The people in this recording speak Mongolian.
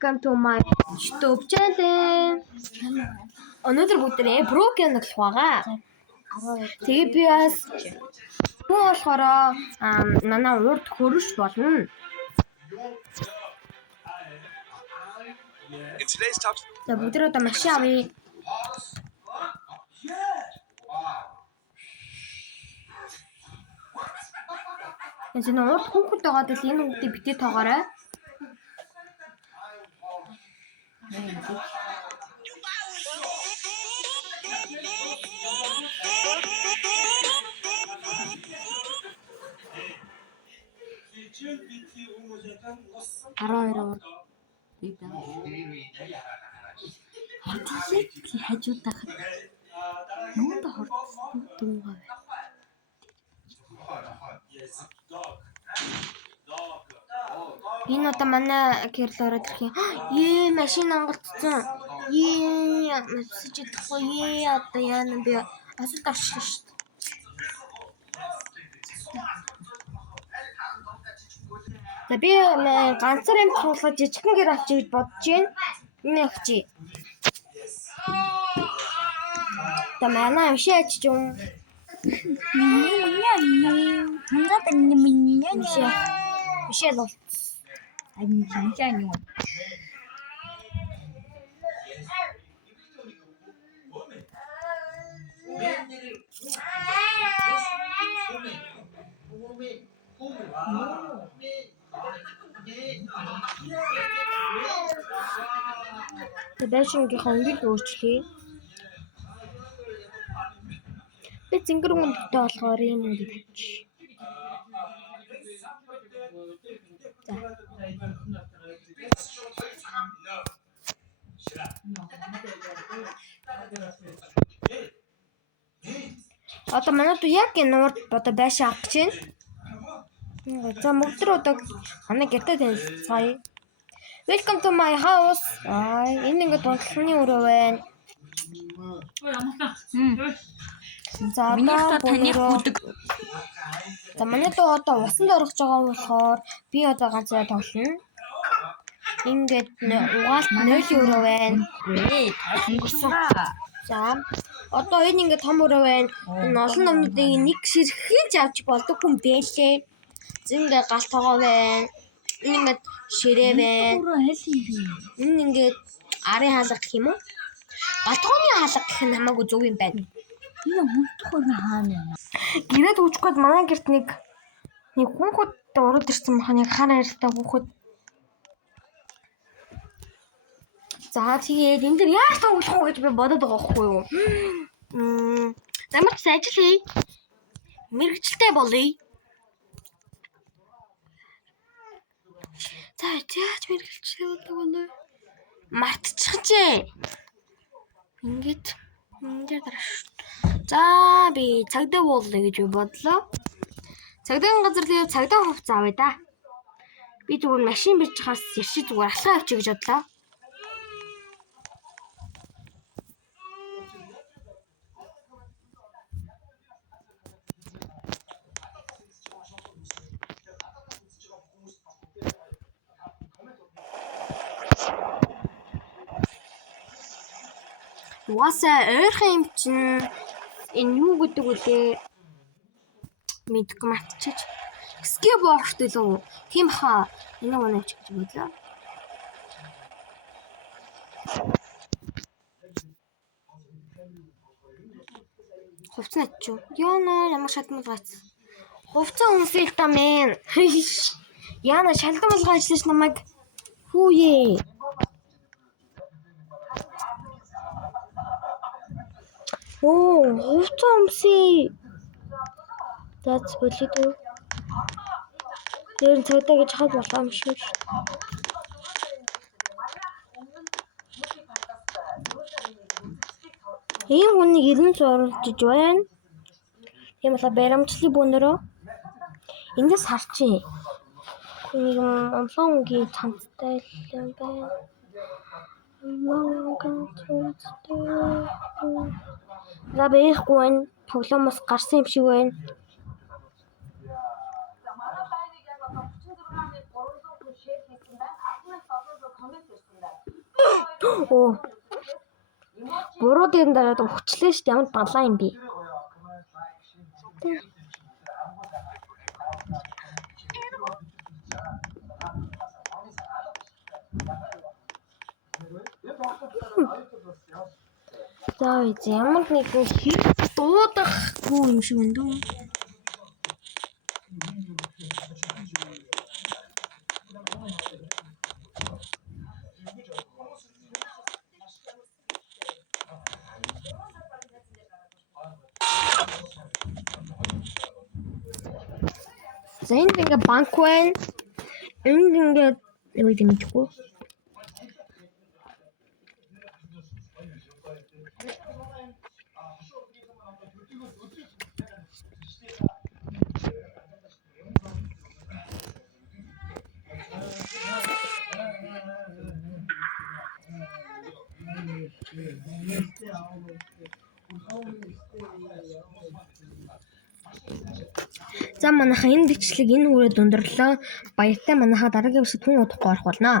Welcome to my YouTube channel. Өнөөдөр бүгдээ broken болох байгаа. Тэгээ би бас буу болохоор манай урд хөрөш болно. За бүгдээ одоо машин авъя. Энэ урд хүүхэд байгаад л энэ хүүхдийг битээ тоогоорой. Хажуудах нуунд хордсон дуугаа бай. Энэ одоо манай гэрэл ороод ирэх юм. Машин ангалцсан. Мессеж идэхгүй. Одоо яана би асуулт авчихсан шүү дээ. За би ганцаар юм туулаад жижигхэн гэр авчиж гэж бодож байна. Энэ авчи. Одоо манай амшиг ачиж юм. Мишэл бол Тэбэшингийн хонгил өөрчлөе. Би зингэр хүндтэй болохоор юм уу гэж. Одоо манайд яг энэ нуурд одоо байшаа авах гэж байна. За мөгдөр одоо манай гэртээ танилцгаая. Welcome to my house. Энэ ингээд дундлахны өрөө байна. За одоо за манай доо одоо усанд орох байгаа болохоор би одоо ганцаа тоглоно. Ингээд угаалт 0 өрөө байна. За одоо энэ ингээд том өрөө байна. Энэ олон номнуудыг нэг ширхэж авч болдог хүн бэлээ. Зингээ гал тоогоо байна. Энэ ингээд ширээ байна. Энэ ингээд арын хаалга гэх юм уу? Галтгооны хаалга гэх нь хамаагүй зөв юм байна. Энэ хүндхөр хаана байна? Гэрээд үжихгүй манай гэрт нэг хүүхэд урд ирсэн махаа яг хар хайртай хүүхэд. За тэгээд энэ дэр яаж тоглох вэ гэж би бодоод байгаа байхгүй юу? Замарч ажил хий. Мэргэжилтэй болъё. За яаж мэргэлжлээ болов? Мартчихжээ. Ингээд дараш. За би цагдаа уулна гэж бодлоо. Цагдаагийн газар тэгээд цагдаа хувцас авъя да. Би зүгээр машин бирж хаас ирши зүгээр алхаа авчиж гэж бодлоо. Угаасаа ойрхон юм чинь энэ юу гэдэг үлээ мэдгүй матчиж скейборд илүү тийм хаа энэ өнөөч гэж бодлоо. Хувцас начуу. Яна ямар шатмал гац. Хувцас өмсөөл та мэн. Яна шалдан болгоо ажиллаж намайг хүүе. Хувцас өмсөе. That's болидоо. Тэр цагдаа гэж хад болоо юм шиг. Ийм хүнийг 90 зурж байна. Тийм болохоор баримтлалын бөөнөрөө эндээс харчих. Нэг амлонгийн цамцтай юм байна. За бэхгүй байна. Тоглоомоос гарсан юм шиг байна. Оо. Буруу дээр дараад өгчлээ шүү дээ. Ямар балаа юм бэ? За ямар нэгэн хэр дуудахгүй юм шиг байна дөө. За энд ингээ банк байна. Энд ингээ юу юм бэ? За манайхаа энэ бичлэг энэ хүрээ дундарлаа. Баяртай манайхаа дараагийн үсэд хүн удахгүй орох болно.